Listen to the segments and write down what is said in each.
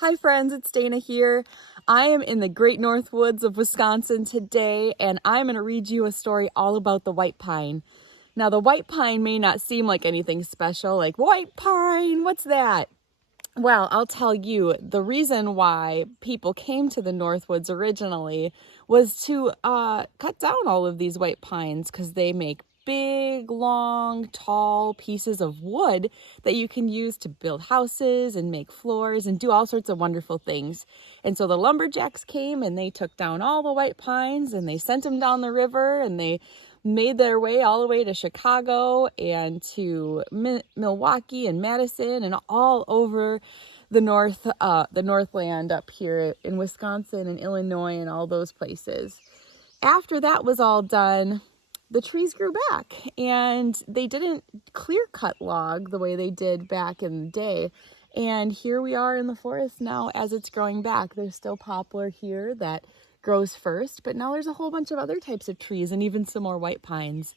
Hi friends, it's Dana here. I am in the great north woods of Wisconsin today, and I'm going to read you a story all about the white pine. Now, the white pine may not seem like anything special, like white pine, what's that? Well, I'll tell you, the reason why people came to the Northwoods originally was to cut down all of these white pines because they make big, long, tall pieces of wood that you can use to build houses and make floors and do all sorts of wonderful things. And so the lumberjacks came and they took down all the white pines and they sent them down the river and they made their way all the way to Chicago and to Milwaukee and Madison and all over the Northland up here in Wisconsin and Illinois and all those places. After that was all done, the trees grew back and they didn't clear cut log the way they did back in the day. And here we are in the forest now as it's growing back. There's still poplar here that grows first, but now there's a whole bunch of other types of trees and even some more white pines.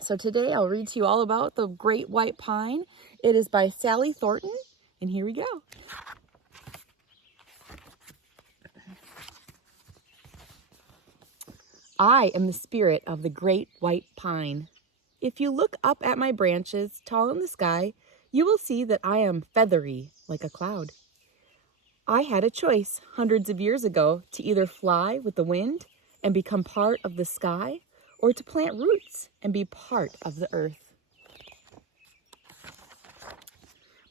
So today I'll read to you all about the great white pine. It is by Sally Thornton, and here we go. I am the spirit of the great white pine. If you look up at my branches, tall in the sky, you will see that I am feathery like a cloud. I had a choice hundreds of years ago to either fly with the wind and become part of the sky or to plant roots and be part of the earth.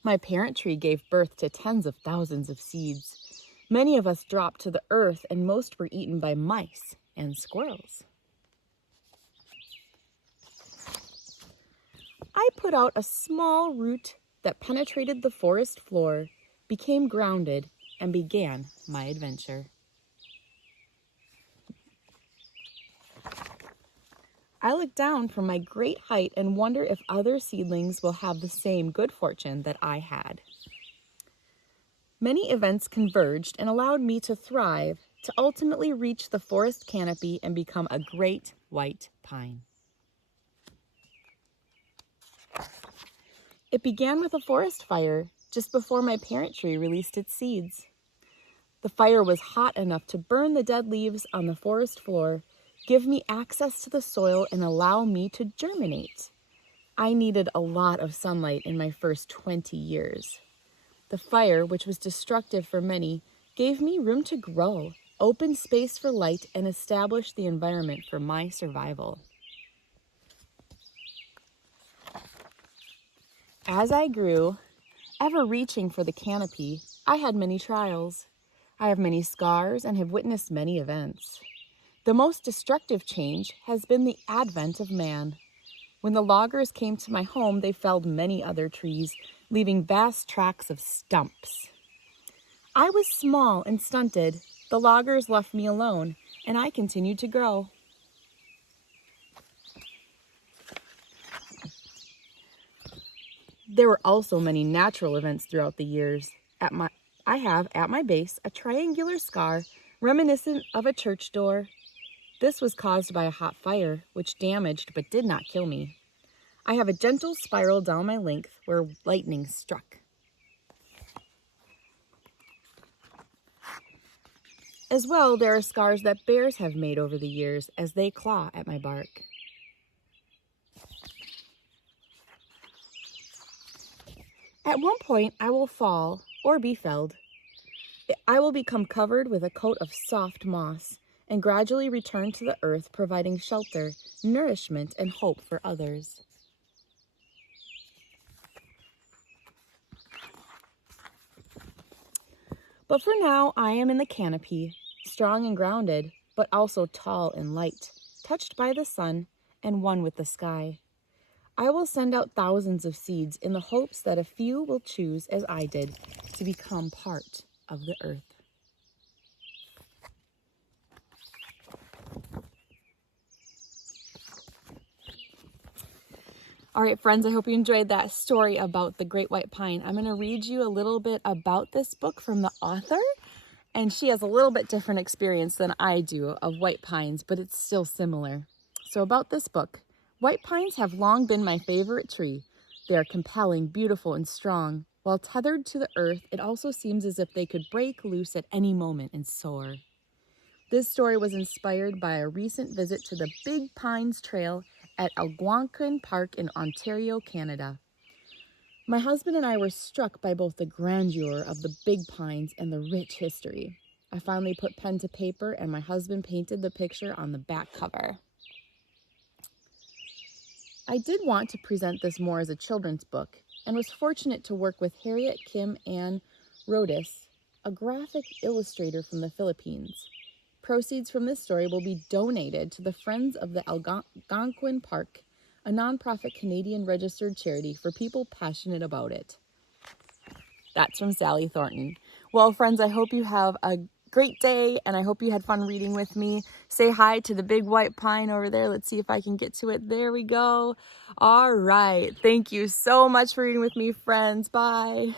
My parent tree gave birth to tens of thousands of seeds. Many of us dropped to the earth and most were eaten by mice and squirrels. I put out a small root that penetrated the forest floor, became grounded, and began my adventure. I look down from my great height and wonder if other seedlings will have the same good fortune that I had. Many events converged and allowed me to thrive, to ultimately reach the forest canopy and become a great white pine. It began with a forest fire just before my parent tree released its seeds. The fire was hot enough to burn the dead leaves on the forest floor, give me access to the soil, and allow me to germinate. I needed a lot of sunlight in my first 20 years. The fire, which was destructive for many, gave me room to grow, open space for light, and establish the environment for my survival. As I grew, ever reaching for the canopy, I had many trials. I have many scars and have witnessed many events. The most destructive change has been the advent of man. When the loggers came to my home, they felled many other trees, leaving vast tracts of stumps. I was small and stunted. The loggers left me alone, and I continued to grow. There were also many natural events throughout the years. I have at my base a triangular scar reminiscent of a church door. This was caused by a hot fire, which damaged but did not kill me. I have a gentle spiral down my length where lightning struck. As well, there are scars that bears have made over the years as they claw at my bark. At one point, I will fall or be felled. I will become covered with a coat of soft moss and gradually return to the earth, providing shelter, nourishment, and hope for others. But for now, I am in the canopy, strong and grounded, but also tall and light, touched by the sun and one with the sky. I will send out thousands of seeds in the hopes that a few will choose, as I did, to become part of the earth. All right, friends, I hope you enjoyed that story about the great white pine. I'm going to read you a little bit about this book from the author, and she has a little bit different experience than I do of white pines, but it's still similar. So about this book, white pines have long been my favorite tree. They are compelling, beautiful, and strong. While tethered to the earth, it also seems as if they could break loose at any moment and soar. This story was inspired by a recent visit to the Big Pines Trail at Algonquin Park in Ontario, Canada. My husband and I were struck by both the grandeur of the Big Pines and the rich history. I finally put pen to paper and my husband painted the picture on the back cover. I did want to present this more as a children's book and was fortunate to work with Harriet Kim Ann Rodis, a graphic illustrator from the Philippines. Proceeds from this story will be donated to the Friends of the Algonquin Park, a nonprofit Canadian registered charity for people passionate about it. That's from Sally Thornton. Well, friends, I hope you have a great day, and I hope you had fun reading with me. Say hi to the big white pine over there. Let's see if I can get to it. There we go. All right. Thank you so much for reading with me, friends. Bye.